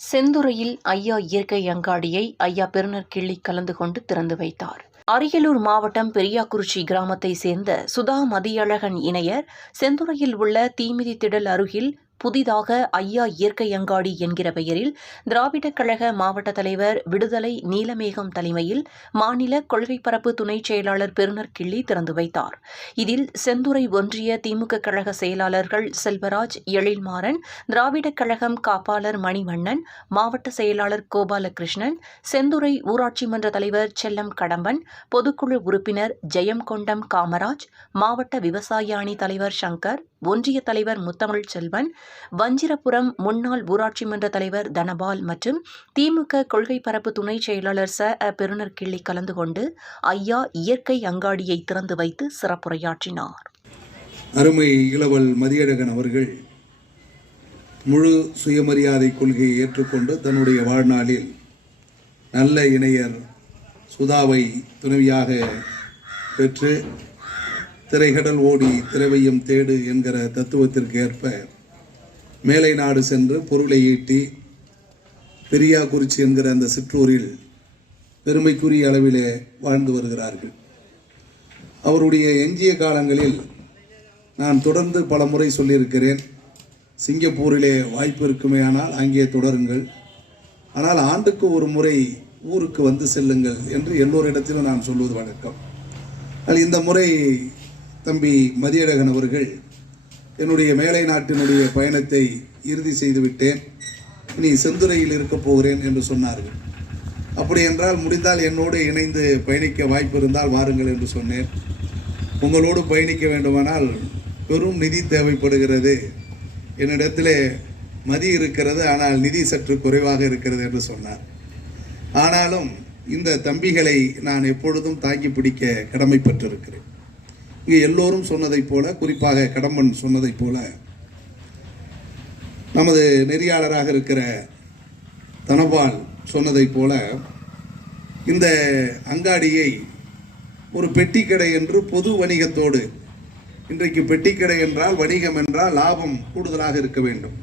செந்துறையில் ஐயா இயற்கை அங்காடியை ஐயா பெருநர் கிள்ளி கலந்து கொண்டு திறந்து வைத்தார். அரியலூர் மாவட்டம் பெரியாக்குறிச்சி கிராமத்தை சேர்ந்த சுதா மதியழகன் இணையர் செந்துறையில் உள்ள தீமிதி திடல் அருகில் புதிதாக ஐயா இயற்கை அங்காடி என்கிற பெயரில் திராவிடக் கழக மாவட்ட தலைவர் விடுதலை நீலமேகம் தலைமையில் மாநில கொள்கை பரப்பு துணைச் செயலாளர் பெருனர் கிள்ளி திறந்து வைத்தார். இதில் செந்துறை ஒன்றிய திமுக கழக செயலாளர்கள் செல்வராஜ் எழில்மாறன் திராவிடக் கழகம் காப்பாளர் மணிவண்ணன் மாவட்ட செயலாளர் கோபாலகிருஷ்ணன் செந்துறை ஊராட்சி மன்ற தலைவர் செல்லம் கடம்பன் பொதுக்குழு உறுப்பினர் ஜெயம்கொண்டம் காமராஜ் மாவட்ட விவசாய அணி தலைவர் சங்கர் ஒன்றிய தலைவர் முத்தமிழ் செல்வன் வஞ்சிரபுரம் முன்னாள் ஊராட்சி மன்ற தலைவர் தனபால் மற்றும் திமுக கொள்கை பரப்பு துணை செயலாளர் ச. அ. கிள்ளி கலந்து கொண்டு ஐயா இயற்கை அங்காடியை திறந்து வைத்து சிறப்புரையாற்றினார். அருமை இளவல் மதியழகன் அவர்கள் முழு சுயமரியாதை கொள்கையை ஏற்றுக்கொண்டு தன்னுடைய வாழ்நாளில் நல்ல இணையர் சுதாவை துணைவியாக பெற்று திரைகடல் ஓடி திரைவையும் தேடு என்கிற தத்துவத்திற்கு ஏற்ப மேலை நாடு சென்று பொருளை ஈட்டி பெரியாக்குறிச்சி என்கிற அந்த சிற்றூரில் பெருமைக்குரிய அளவிலே வாழ்ந்து வருகிறார்கள். அவருடைய எஞ்சிய காலங்களில் நான் தொடர்ந்து பல முறை சொல்லியிருக்கிறேன் சிங்கப்பூரிலே வாய்ப்பு இருக்குமே ஆனால் அங்கே தொடருங்கள். ஆனால் ஆண்டுக்கு ஒரு முறை ஊருக்கு வந்து செல்லுங்கள் என்று எல்லோரிடத்திலும் நான் சொல்வது வழக்கம் ஆனால் இந்த முறை தம்பி மதியழகன் அவர்கள் என்னுடைய மேலை நாட்டினுடைய பயணத்தை இறுதி செய்துவிட்டேன். இனி செந்துறையில் இருக்கப் போகிறேன் என்று சொன்னார்கள். அப்படி என்றால் முடிந்தால் என்னோடு இணைந்து பயணிக்க வாய்ப்பு இருந்தால் வாருங்கள் என்று சொன்னேன். உங்களோடு பயணிக்க வேண்டுமானால் பெரும் நிதி தேவைப்படுகிறது. என்னிடத்திலே மதி இருக்கிறது ஆனால் நிதி சற்று குறைவாக இருக்கிறது என்று சொன்னார். ஆனாலும் இந்த தம்பிகளை நான் எப்பொழுதும் தாங்கி பிடிக்க கடமைப்பட்டிருக்கிறேன். இங்கே எல்லோரும் சொன்னதைப் போல குறிப்பாக கடம்பன் சொன்னதைப் போல நமது நெறியாளராக இருக்கிற தனபால் சொன்னதைப் போல இந்த அங்காடியை ஒரு பெட்டி கடை என்று பொது வணிகத்தோடு இன்றைக்கு பெட்டி கடை என்றால் வணிகம் என்றால் லாபம் கூடுதலாக இருக்க வேண்டும்.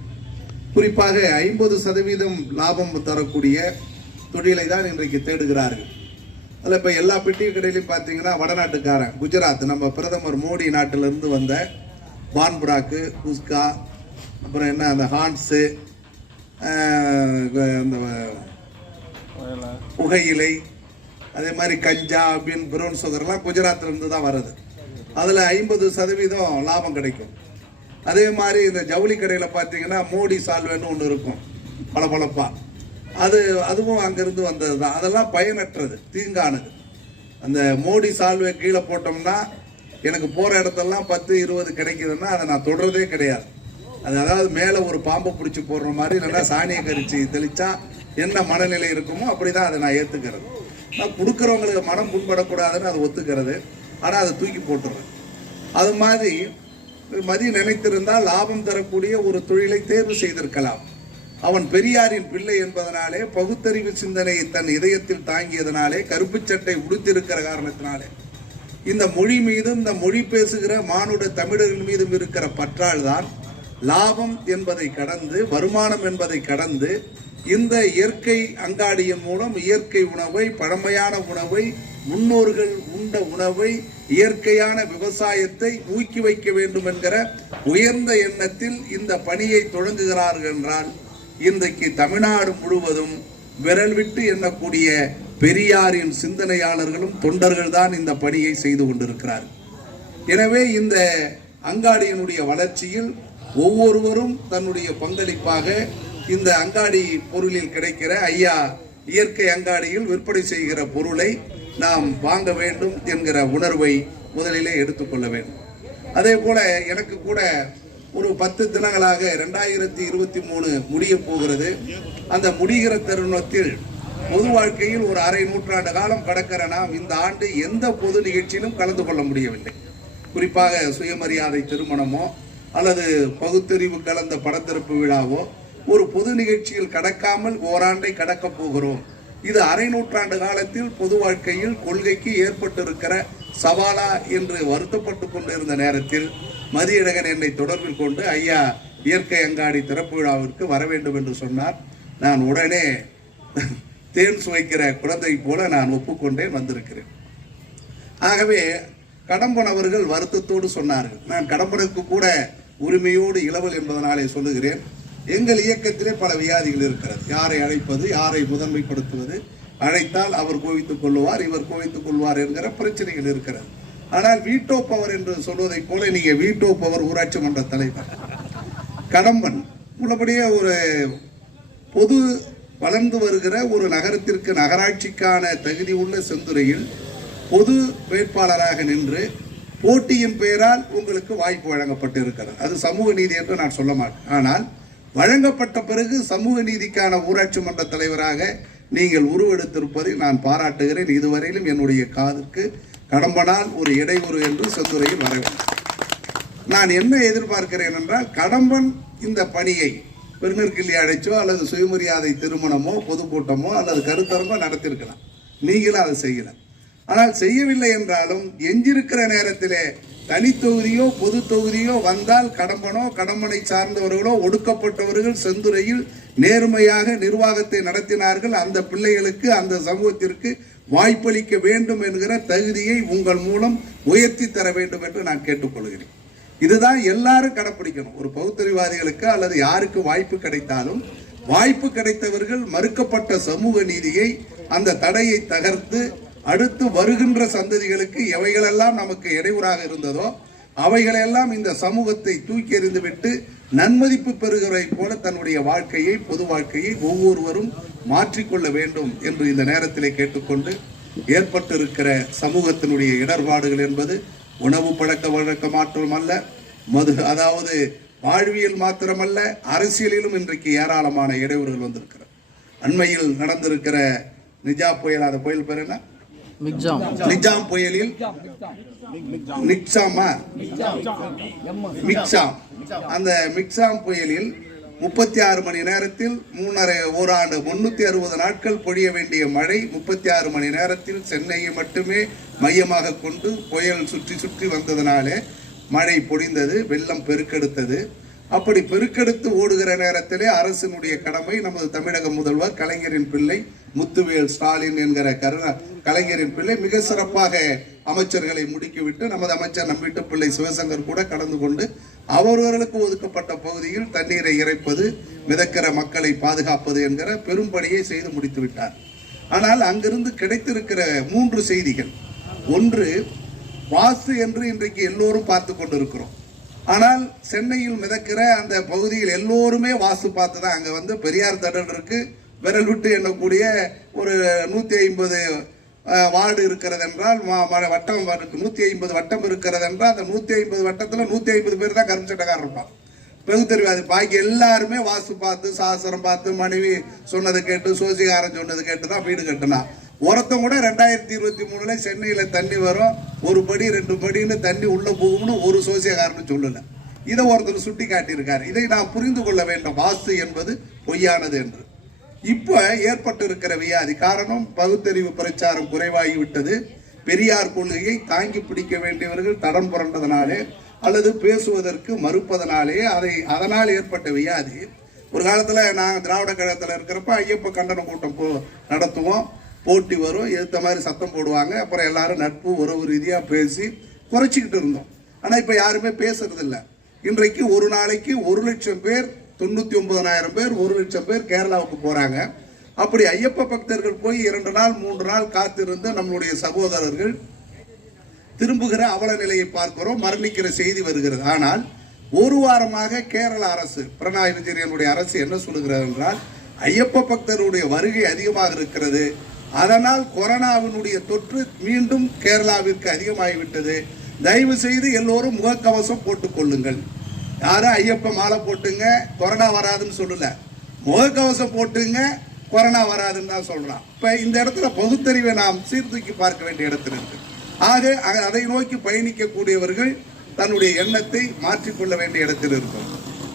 குறிப்பாக ஐம்பது சதவீதம் லாபம் தரக்கூடிய தொழிலை தான் இன்றைக்கு தேடுகிறார்கள். அதில் இப்போ எல்லா பெட்டி கடையிலையும் பார்த்தீங்கன்னா வடநாட்டுக்காரன் குஜராத். நம்ம பிரதமர் மோடி நாட்டிலேருந்து வந்த பான்புராக்கு குஸ்கா அப்புறம் என்ன அந்த ஹான்ஸு அந்த புகையிலை அதே மாதிரி கஞ்சா அப்படின்னு பிரவுன் சுகர்லாம் குஜராத்லேருந்து தான் வருது. அதில் ஐம்பது சதவீதம் லாபம் கிடைக்கும். அதே மாதிரி இந்த ஜவுளி கடையில் பார்த்தீங்கன்னா மோடி சால்வேன்னு ஒன்று இருக்கும். பளபளப்பாக அது அதுவும் அங்கேருந்து வந்தது தான் அதெல்லாம் பயனற்றது தீங்கானது. அந்த மோடி சால்வை கீழே போட்டோம்னா எனக்கு போகிற இடத்தெல்லாம் பத்து இருபது கிடைக்குதுன்னா அதை நான் தொடுறதே கிடையாது. அது அதாவது மேலே ஒரு பாம்பை பிடிச்சி போடுற மாதிரி நல்லா சாணியை கரிச்சு தெளித்தா என்ன மனநிலை இருக்குமோ அப்படி தான் அதை நான் ஏற்றுக்கிறது நான் கொடுக்குறவங்களுக்கு மனம் புண்படக்கூடாதுன்னு அதை ஒத்துக்கிறது. ஆனால் அதை தூக்கி போட்டுறேன். அது மாதிரி மதி நினைத்திருந்தால் லாபம் தரக்கூடிய ஒரு தொழிலை தேர்வு செய்திருக்கலாம். அவன் பெரியாரின் பிள்ளை என்பதனாலே பகுத்தறிவு சிந்தனையை தன் இதயத்தில் தாங்கியதனாலே கருப்பு சட்டை உடுத்திருக்கிற காரணத்தினாலே. இந்த மொழி மீதும் இந்த மொழி பேசுகிற மானுட தமிழர்கள் மீதும் இருக்கிற பற்றால் தான் லாபம் என்பதை கடந்து வருமானம் என்பதை கடந்து இந்த இயற்கை அங்காடியின் மூலம் இயற்கை உணவை பழமையான உணவை முன்னோர்கள் உண்ட உணவை இயற்கையான விவசாயத்தை ஊக்கி வைக்க வேண்டும் என்கிற உயர்ந்த எண்ணத்தில் இந்த பணியை தொடங்குகிறார்கள் என்றால் இன்றைக்கு தமிழ்நாடு முழுவதும் விரல் விட்டு எண்ணக்கூடிய பெரியாரின் சிந்தனையாளர்களும் தொண்டர்கள் தான் இந்த பணியை செய்து கொண்டிருக்கிறார் எனவே இந்த அங்காடியினுடைய வளர்ச்சியில் ஒவ்வொருவரும் தன்னுடைய பங்களிப்பாக இந்த அங்காடி பொருளில் கிடைக்கிற ஐயா இயற்கை அங்காடியில் விற்பனை செய்கிற பொருளை நாம் வாங்க வேண்டும் என்கிற உணர்வை முதலிலே எடுத்துக்கொள்ள வேண்டும். அதே போல எனக்கு கூட ஒரு பத்து தினங்களாக ரெண்டாயிரத்தி இருபத்தி மூணு முடிய போகிறது. அந்த முடிகிற தருணத்தில் பொது வாழ்க்கையில் ஒரு அரை நூற்றாண்டு காலம் கடக்கிற நாம் இந்த ஆண்டு எந்த பொது நிகழ்ச்சியிலும் கலந்து கொள்ள முடியவில்லை. குறிப்பாக சுயமரியாதை திருமணமோ அல்லது பகுத்தறிவு கலந்த படத்திறப்பு விழாவோ ஒரு பொது நிகழ்ச்சியில் கடக்காமல் ஓராண்டை கடக்கப் போகிறோம். இது அரை நூற்றாண்டு காலத்தில் பொது வாழ்க்கையில் கொள்கைக்கு ஏற்பட்டிருக்கிற சவாலா என்று வருத்தப்பட்டு கொண்டிருந்த நேரத்தில் மதியழகன் என்னை தொடர்பில் கொண்டு ஐயா இயற்கை அங்காடி திறப்பு விழாவிற்கு வர வேண்டும் என்று சொன்னார். நான் உடனே தேன் சுவைக்கிற குழந்தை போல நான் ஒப்புக்கொண்டேன் வந்திருக்கிறேன். ஆகவே கடம்பன் அவர்கள் வருத்தத்தோடு சொன்னார்கள். நான் கடம்பனுக்கு கூட உரிமையோடு இளவல் என்பதனாலே சொல்லுகிறேன். எங்கள் இயக்கத்திலே பல வியாதிகள் இருக்கிறது. யாரை அழைப்பது யாரை முதன்மைப்படுத்துவது அழைத்தால் அவர் கோவித்துக் கொள்வார் இவர் கோவித்துக் கொள்வார் என்கிற பிரச்சனைகள் இருக்கிறது. ஆனால் வீட்டோ பவர் என்று சொல்வதைப் போல நீங்க வீட்டோ பவர் ஊராட்சி மன்ற தலைவர் கடம்பன் உள்ளபடியே ஒரு பொது வளர்ந்து வருகிற ஒரு நகரத்திற்கு நகராட்சிக்கான தகுதி உள்ள செந்துறையில் பொது வேட்பாளராக நின்று போட்டியின் பெயரால் உங்களுக்கு வாய்ப்பு வழங்கப்பட்டு இருக்கிறது அது சமூக நீதி என்று நான் சொல்ல மாட்டேன். ஆனால் வழங்கப்பட்ட பிறகு சமூக நீதிக்கான ஊராட்சி மன்ற தலைவராக நீங்கள் உருவெடுத்திருப்பதை நான் பாராட்டுகிறேன். இதுவரையிலும் என்னுடைய காதுக்கு கடம்பனால் ஒரு இடையூறு என்று செந்துறையில் வரவேன். நான் என்ன எதிர்பார்க்கிறேன் என்றால் கடம்பன் இந்த பணியை பெருநெற்கிள்ளி அழைச்சோ அல்லது சுயமரியாதை திருமணமோ பொதுக்கூட்டமோ அல்லது கருத்தரங்கோ நடத்திருக்கலாம் நீங்களும் அதை செய்யல ஆனால் செய்யவில்லை என்றாலும் எஞ்சிருக்கிற நேரத்திலே தனி தொகுதியோ பொது தொகுதியோ வந்தால் கடம்பனோ கடம்பனை சார்ந்தவர்களோ ஒடுக்கப்பட்டவர்கள் செந்துறையில் நேர்மையாக நிர்வாகத்தை நடத்தினார்கள். அந்த பிள்ளைகளுக்கு அந்த சமூகத்திற்கு வாய்ப்பளிக்க வேண்டும் என்கிற தகுதியை உங்கள் மூலம் உயர்த்தி தர வேண்டும் என்று நான் கேட்டுக்கொள்கிறேன். இதுதான் எல்லாரும் கடைப்பிடிக்கணும். ஒரு பகுத்தறிவாதிகளுக்கு அல்லது யாருக்கு வாய்ப்பு கிடைத்தாலும் வாய்ப்பு கிடைத்தவர்கள் மறுக்கப்பட்ட சமூக நீதியை அந்த தடையை தகர்த்து அடுத்து வருகின்ற சந்ததிகளுக்கு எவைகளெல்லாம் நமக்கு இடையூறாக இருந்ததோ அவைகளெல்லாம் இந்த சமூகத்தை தூக்கி எறிந்துவிட்டு நன்மதிப்பு பெறுகிறதை போல தன்னுடைய வாழ்க்கையை பொது வாழ்க்கையை ஒவ்வொருவரும் மாற்றிக்கொள்ள வேண்டும் என்று இந்த நேரத்திலே கேட்டுக்கொண்டு ஏற்பட்டிருக்கிற சமூகத்தினுடைய இடர்பாடுகள் என்பது உணவு பழக்க வழக்க மாற்றம் அல்ல மது அதாவது வாழ்வியல் மாத்திரமல்ல அரசியலிலும் இன்றைக்கு ஏராளமான இடையூறுகள் வந்திருக்கிறது. அண்மையில் நடந்திருக்கிற நிஜா புயல் அந்த புயல் பேர் என்ன? நிஜாம் புயலில் நிக்ஸாமா மிக்ஸாம் அந்த மிக்ஸாம் புயலில் முப்பத்தி ஆறு மணி நேரத்தில் மூணரை ஓராண்டு முன்னூத்தி அறுபது நாட்கள் பொழிய வேண்டிய மழை முப்பத்தி ஆறு மணி நேரத்தில் சென்னையை மட்டுமே மையமாக கொண்டு புயல் சுற்றி சுற்றி வந்ததனாலே மழை பொழிந்தது வெள்ளம் பெருக்கெடுத்தது. அப்படி பெருக்கெடுத்து ஓடுகிற நேரத்திலே அரசினுடைய கடமை நமது தமிழக முதல்வர் கலைஞரின் பிள்ளை முத்துவேல் ஸ்டாலின் என்கிற கருணா கலைஞரின் பிள்ளை மிக சிறப்பாக அமைச்சர்களை முடுக்கிவிட்டு நமது அமைச்சர் நம்பிட்டு பிள்ளை சிவசங்கர் கூட கலந்து கொண்டு அவரவர்களுக்கு ஒதுக்கப்பட்ட பகுதியில் தண்ணீரை இறைப்பது மிதக்கிற மக்களை பாதுகாப்பது என்கிற பெரும்பணியை செய்து முடித்து விட்டார். ஆனால் அங்கிருந்து கிடைத்திருக்கிற மூன்று செய்திகள். ஒன்று வாஸ்து என்று இன்றைக்கு எல்லோரும் பார்த்து கொண்டிருக்கிறோம். ஆனால் சென்னையில் மிதக்கிற அந்த பகுதியில் எல்லோருமே வாஸ்து பார்த்து தான் அங்கே வந்து பெரியார் தடல் இருக்குது விரல் விட்டு எண்ணக்கூடிய ஒரு நூற்றி ஐம்பது வார்டு இருக்கிறது என்றால் வட்டம் இருக்கு நூற்றி ஐம்பது வட்டம் இருக்கிறது என்றால் அந்த நூற்றி ஐம்பது வட்டத்தில் நூற்றி ஐம்பது பேர் தான் கரும்பு சட்டக்காரர் இருப்பான் பகுத்தறிவாதி பாக்கி எல்லாருமே வாஸ்து பார்த்து சாஸ்திரம் பார்த்து மனைவி சொன்னதை கேட்டு சோசிகாரம் சொன்னது கேட்டு தான் வீடு கட்டினா. ஒருத்தம் கூட ரெண்டாயிரத்தி இருபத்தி மூணுல சென்னையில தண்ணி வரும். ஒரு படி ரெண்டு படின்னு தண்ணி உள்ள போகும்னு ஒரு சோசியக்காரன்னு சொல்லல. இதை ஒருத்தர் சுட்டி காட்டியிருக்காரு இதை நாம் புரிந்து கொள்ள வேண்டும். வாஸ்து என்பது பொய்யானது என்று. இப்போ ஏற்பட்டு இருக்கிற வியாதி காரணம் பகுத்தறிவு பிரச்சாரம் குறைவாகிவிட்டது. பெரியார் கொள்கையை தாங்கி பிடிக்க வேண்டியவர்கள் தடம் புரண்டதனாலே அல்லது பேசுவதற்கு மறுப்பதனாலே அதை அதனால் ஏற்பட்ட வியாதி. ஒரு காலத்தில் நாங்கள் திராவிட கழகத்தில் இருக்கிறப்ப ஐயப்ப கண்டன கூட்டம் போ நடத்துவோம். போட்டி வரும் எடுத்த மாதிரி சத்தம் போடுவாங்க. அப்புறம் எல்லாரும் நட்பு உறவு ரீதியாக பேசி குறைச்சிக்கிட்டு இருந்தோம். ஆனால் இப்போ யாருமே பேசுறதில்ல. இன்றைக்கு ஒரு நாளைக்கு ஒரு லட்சம் பேர் தொண்ணூற்றி ஒன்பதனாயிரம் பேர் ஒரு லட்சம் பேர் கேரளாவுக்கு போகிறாங்க அப்படி ஐயப்ப பக்தர்கள் போய் இரண்டு நாள் மூன்று நாள் காத்திருந்த நம்மளுடைய சகோதரர்கள் திரும்புகிற அவல நிலையை பார்க்கிறோம் மரணிக்கிற செய்தி வருகிறது. ஆனால் ஒரு வாரமாக கேரள அரசு பிரணாய் விஜயனுடைய அரசு என்ன சொல்லுகிறது என்றால் ஐயப்ப பக்தருடைய வருகை அதிகமாக இருக்கிறது. அதனால் கொரோனாவினுடைய தொற்று மீண்டும் கேரளாவிற்கு அதிகமாகிவிட்டது. தயவு செய்து எல்லோரும் முகக்கவசம் போட்டுக் கொள்ளுங்கள். யாரும் ஐயப்ப மாலை போட்டுங்க கொரோனா வராதுன்னு சொல்லல. முகக்கவசம் போட்டுங்க கொரோனா வராதுன்னு தான் சொல்கிறான் இப்போ இந்த இடத்துல பகுத்தறிவை நாம் சீர்தூக்கி பார்க்க வேண்டிய இடத்துல இருக்கு. ஆக அதை நோக்கி பயணிக்கக்கூடியவர்கள் தன்னுடைய எண்ணத்தை மாற்றிக்கொள்ள வேண்டிய இடத்தில் இருக்கும்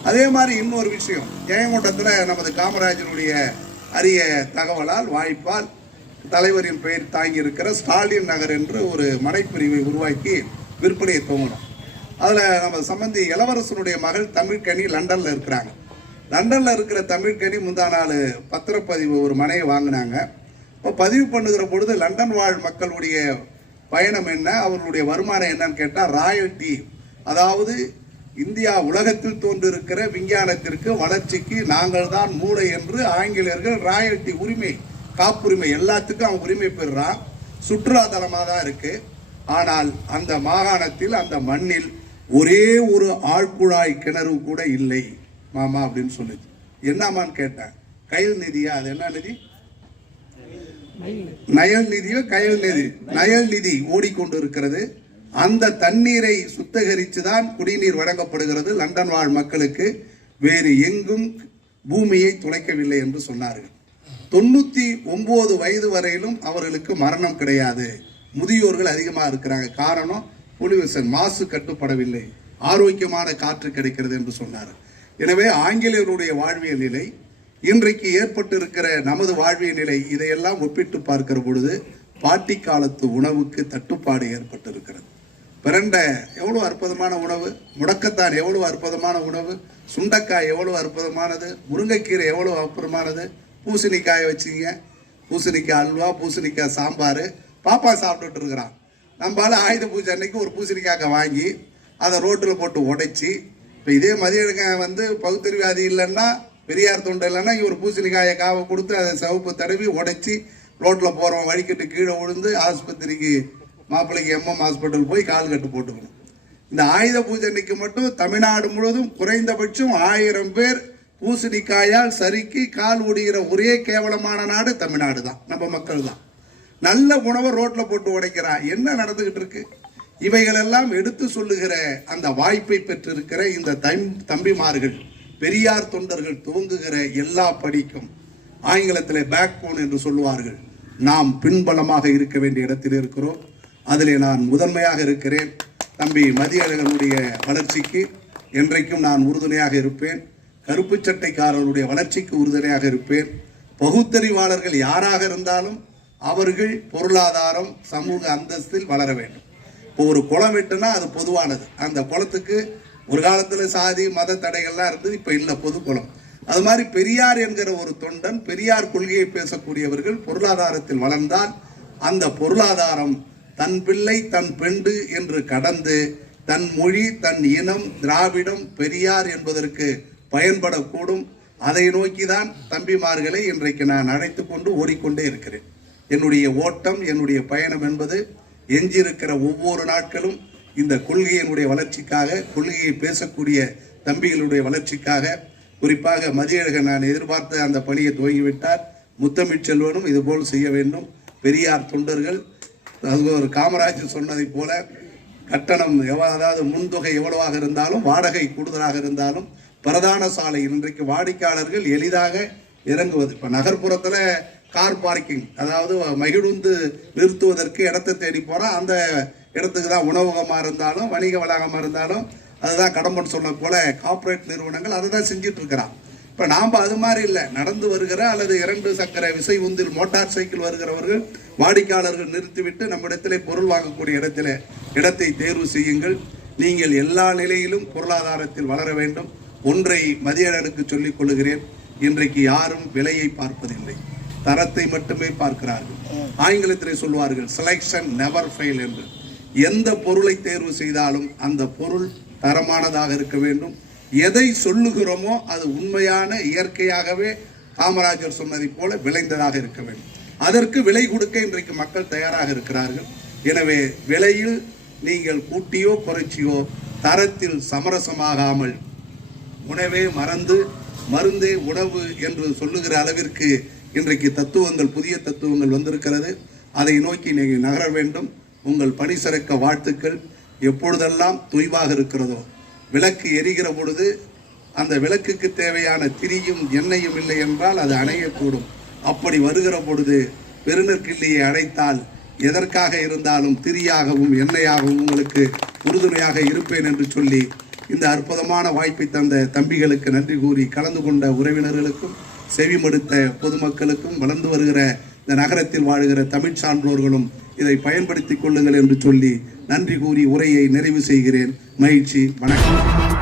அதே மாதிரி இன்னொரு விஷயம் ஜெயங்கொண்டத்தில் நமது காமராஜனுடைய அரிய தகவலால் வாய்ப்பால் தலைவரின் பெயர் தாங்கி இருக்கிற ஸ்டாலின் நகர் என்று ஒரு மனைப்பிரிவை உருவாக்கி விற்பனையை துவங்கணும். அதில் நம்ம சம்பந்தி இளவரசனுடைய மகள் தமிழ்கனி லண்டனில் இருக்கிறாங்க. லண்டனில் இருக்கிற தமிழ்கனி முந்தா நாள் பத்திரப்பதிவு ஒரு மனையை வாங்கினாங்க. இப்போ பதிவு பண்ணுகிற பொழுது லண்டன் வாழ் மக்களுடைய பயணம் என்ன? அவர்களுடைய வருமானம் என்னன்னு கேட்டால் ராயல்டி அதாவது இந்தியா உலகத்தில் தோன்றிருக்கிற விஞ்ஞானத்திற்கு வளர்ச்சிக்கு நாங்கள் தான் மூளை என்று ஆங்கிலேயர்கள் ராயல்டி உரிமை காப்புரிமை எல்லாத்துக்கும் அவன் உரிமை பெறுறான். சுற்றுலாத்தலமாக தான் இருக்கு. ஆனால் அந்த மாகாணத்தில் அந்த மண்ணில் ஒரே ஒரு ஆழ்குழாய் கிணறு கூட இல்லை மாமா அப்படின்னு சொல்லுச்சு. என்னமான்னு கேட்டேன். கயல் நிதியா? அது என்ன நிதி? நயல் நிதியோ கயல் நிதி? நயல் நிதி ஓடிக்கொண்டு இருக்கிறது அந்த தண்ணீரை சுத்திகரித்து தான் குடிநீர் வழங்கப்படுகிறது லண்டன் வாழ் மக்களுக்கு. வேறு எங்கும் பூமியை துளைக்கவில்லை என்று சொன்னார்கள். தொண்ணூத்தி ஒன்பது வயது வரையிலும் அவர்களுக்கு மரணம் கிடையாது. முதியோர்கள் அதிகமாக இருக்கிறாங்க. காரணம் பொலியூஷன் மாசு கட்டுப்படவில்லை. ஆரோக்கியமான காற்று கிடைக்கிறது என்று சொன்னார். எனவே ஆங்கிலேயருடைய வாழ்வியல் நிலை இன்றைக்கு ஏற்பட்டிருக்கிற நமது வாழ்வியல் நிலை இதையெல்லாம் ஒப்பிட்டு பார்க்கிற பொழுது பாட்டி காலத்து உணவுக்கு தட்டுப்பாடு ஏற்பட்டிருக்கிறது. பிரண்டை எவ்வளோ அற்புதமான உணவு முடக்கத்தான் எவ்வளவு அற்புதமான உணவு சுண்டக்காய் எவ்வளவு அற்புதமானது முருங்கைக்கீரை எவ்வளவு அற்புதமானது பூசணிக்காயை வச்சுங்க பூசணிக்காய் அல்வா பூசணிக்காய் சாம்பார் பாப்பா சாப்பிட்டுட்டு இருக்கிறான். நம்மளால் ஆயுத பூஜை அன்னைக்கு ஒரு பூசணிக்காய்க்க வாங்கி அதை ரோட்டில் போட்டு உடைச்சி இப்போ இதே மதியழகன் வந்து பகுத்தறிவாதி இல்லைன்னா பெரியார் தொண்டை இல்லைன்னா இவர் பூசணிக்காயை காவை கொடுத்து அதை சிவப்பு தடவி உடைச்சி ரோட்டில் போகிறவன் வழிக்கிட்டு கீழே விழுந்து ஆஸ்பத்திரிக்கு மாப்பிள்ளைக்கு எம்எம் ஹாஸ்பிட்டல் போய் கால் கட்டு போட்டுக்கணும். இந்த ஆயுத பூஜை அன்னைக்கு மட்டும் தமிழ்நாடு முழுவதும் குறைந்தபட்சம் ஆயிரம் பேர் பூசணிக்காயால் சறுக்கி கால் உடுகிற ஒரே கேவலமான நாடு தமிழ்நாடு தான் நம்ம மக்கள் தான் நல்ல உணவை ரோட்ல போட்டு உடைக்கிறான். என்ன நடந்துகிட்டு இருக்கு? இவைகளெல்லாம் எடுத்து சொல்லுகிற அந்த வாய்ப்பை பெற்றிருக்கிற இந்த தம் தம்பிமார்கள் பெரியார் தொண்டர்கள் துவங்குகிற எல்லா படிக்கும் ஆங்கிலத்தில் பேக் போன் என்று சொல்லுவார்கள். நாம் பின்பலமாக இருக்க வேண்டிய இடத்தில் இருக்கிறோம். அதிலே நான் முதன்மையாக இருக்கிறேன். தம்பி மதியழகனுடைய வளர்ச்சிக்கு என்றைக்கும் நான் உறுதுணையாக இருப்பேன். கருப்பு சட்டைக்காரர்களுடைய வளர்ச்சிக்கு உறுதுணையாக இருப்பேன். பகுத்தறிவாளர்கள் யாராக இருந்தாலும் அவர்கள் பொருளாதாரம் சமூக அந்தஸ்தில் வளர வேண்டும். இப்போ ஒரு குளம் வெட்டுனா அது பொதுவானது. அந்த குளத்துக்கு ஒரு காலத்தில் சாதி மத தடைகள்லாம் இருந்தது இப்போ இல்லை பொது குளம். அது மாதிரி பெரியார் என்கிற ஒரு தொண்டன் பெரியார் கொள்கையை பேசக்கூடியவர்கள் பொருளாதாரத்தில் வளர்ந்தால் அந்த பொருளாதாரம் தன் பிள்ளை தன் பெண்டு என்று கடந்து தன் மொழி தன் இனம் திராவிடம் பெரியார் என்பதற்கு பயன்படக்கூடும். அதை நோக்கிதான் தம்பிமார்களை இன்றைக்கு நான் அழைத்து கொண்டு ஓடிக்கொண்டே இருக்கிறேன். என்னுடைய ஓட்டம் என்னுடைய பயணம் என்பது எஞ்சியிருக்கிற ஒவ்வொரு நாட்களும் இந்த கொள்கையினுடைய வளர்ச்சிக்காக கொள்கையை பேசக்கூடிய தம்பிகளுடைய வளர்ச்சிக்காக. குறிப்பாக மதியழகன் நான் எதிர்பார்த்த அந்த பணியை துவங்கிவிட்டார். முத்தமிழ் செல்வனும் இதுபோல் செய்ய வேண்டும். பெரியார் தொண்டர்கள் அது ஒரு காமராஜர் சொன்னதைப் போல கட்டணம் எவ்வளோ அதாவது முன்தொகை எவ்வளவாக இருந்தாலும் வாடகை கூடுதலாக இருந்தாலும் பிரதான சாலை இன்றைக்கு வாடிக்கையாளர்கள் எளிதாக இறங்குவது. இப்போ நகர்ப்புறத்தில் கார் பார்க்கிங் அதாவது மகிழுந்து நிறுத்துவதற்கு இடத்தை தேடி போகிறோம் அந்த இடத்துக்கு தான் உணவகமாக இருந்தாலும் வணிக வளாகமாக இருந்தாலும் அதுதான் கடம்பன் சொன்ன போல கார்ப்பரேட் நிறுவனங்கள் அதை தான் செஞ்சிட்ருக்கிறான் இப்போ நாம் அது மாதிரி இல்லை. நடந்து வருகிற அல்லது இரண்டு சக்கர விசை உந்தில் மோட்டார் சைக்கிள் வருகிறவர்கள் வாடிக்கையாளர்கள் நிறுத்திவிட்டு நம்மிடத்திலே பொருள் வாங்கக்கூடிய இடத்துல இடத்தை தேர்வு செய்யுங்கள். நீங்கள் எல்லா நிலையிலும் பொருளாதாரத்தில் வளர வேண்டும். ஒன்றை மதியழனுக்கு சொல்லிக் கொள்கிறேன். இன்றைக்கு யாரும் விலையை பார்ப்பதில்லை. தரத்தை மட்டுமே பார்க்கிறார்கள். ஆங்கிலத்திலே சொல்வார்கள் செலெக்ஷன் நெவர் ஃபெயில் என்று. எந்த பொருளை தேர்வு செய்தாலும் அந்த பொருள் தரமானதாக இருக்க வேண்டும். எதை சொல்லுகிறோமோ அது உண்மையான இயற்கையாகவே காமராஜர் சொன்னதைப் போல விளைந்ததாக இருக்க வேண்டும். அதற்கு விலை கொடுக்க இன்றைக்கு மக்கள் தயாராக இருக்கிறார்கள். எனவே விலையில் நீங்கள் கூட்டியோ குறைச்சியோ தரத்தில் சமரசமாகாமல் உணவே மறந்து மருந்தே உணவு என்று சொல்லுகிற அளவிற்கு இன்றைக்கு தத்துவங்கள் புதிய தத்துவங்கள் வந்திருக்கிறது. அதை நோக்கி நீங்கள் நகர வேண்டும். உங்கள் பணி சிறக்க வாழ்த்துக்கள். எப்பொழுதெல்லாம் தொய்வாக இருக்கிறதோ. விளக்கு எரிகிற பொழுது அந்த விளக்குக்கு தேவையான திரியும் எண்ணெயும் இல்லை என்றால் அது அணையக்கூடும். அப்படி வருகிற பொழுது பெருநற்கிள்ளியை அடைத்தால் எதற்காக இருந்தாலும் திரியாகவும் எண்ணெயாகவும் உங்களுக்கு உறுதுணையாக இருப்பேன் என்று சொல்லி இந்த அற்புதமான வாய்ப்பை தந்த தம்பிகளுக்கு நன்றி கூறி கலந்து கொண்ட உறவினர்களுக்கும் செவிமடுத்த பொதுமக்களுக்கும் வளர்ந்து வருகிற இந்த நகரத்தில் வாழுகிற தமிழ் சான்றோர்களும் இதை பயன்படுத்திக் கொள்ளுங்கள் என்று சொல்லி நன்றி கூறி உரையை நிறைவு செய்கிறேன். மகிழ்ச்சி. வணக்கம்.